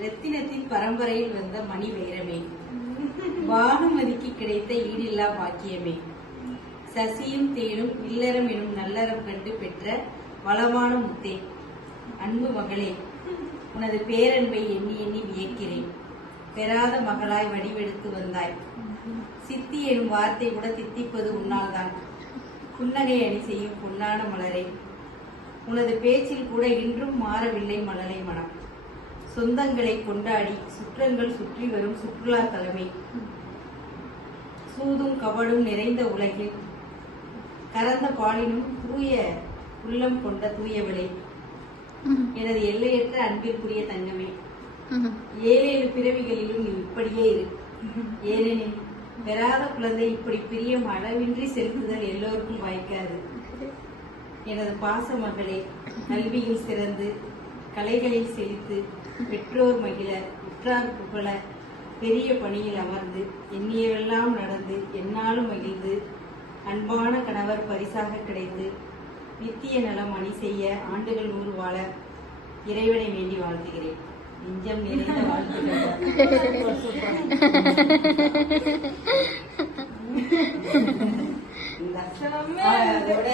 ரத்தினத்தின் பரம்பரையில் வந்த மணி வைரமே, பானுமதிக்கு கிடைத்த ஈடில்லா பாக்கியமே, சசியும் தேனும் இல்லறம் எனும் நல்லறம் கண்டு பெற்ற வளமான முத்தே, அன்பு மகளே, உனது பேரன்பை எண்ணி எண்ணி வியக்கிறேன். பெறாத மகளாய் வடிவெடுத்து வந்தாய். சித்தி எனும் வார்த்தை கூட தித்திப்பது உன்னால்தான். புன்னகை அணி செய்யும் பொன்னான மலரே, உனது பேச்சில் கூட இன்றும் மாறவில்லை மலரை மனம். சொந்தங்களை கொண்டாடி சுற்றங்கள் சுற்றி வரும் சுற்றுலா தலைமை, சூதும் கபடும் நிறைந்த உலகில் கறந்த பாலினும் தூய உள்ளம் கொண்ட தூயவளே, எனது எல்லையற்ற அன்பிற்குரிய தங்கமே, 7 பிறவிகளிலும் நீ இப்படியே இரு. ஏனெனில் பெறாத குழந்தை இப்படி பிரியம் அளவின்றி செலுத்துதல் எல்லோருக்கும் வாய்க்காது. எனது பாச மகளே, கல்வியில் சிறந்து கலைகளில் செழித்து பெற்றோர் மகிழ உற்றார் புகழ பெரிய பணியில் அமர்ந்து எண்ணியவெல்லாம் நடந்து எந்நாளும் மகிழ்ந்து அன்பான கணவர் பரிசாக கிடைத்து நித்திய நலம் அணி செய்ய ஆண்டுகள் 100 வாழ இறைவனை வேண்டி வாழ்த்துகிறேன். நெஞ்சம் நிறைந்த வாழ்த்துக்கள்.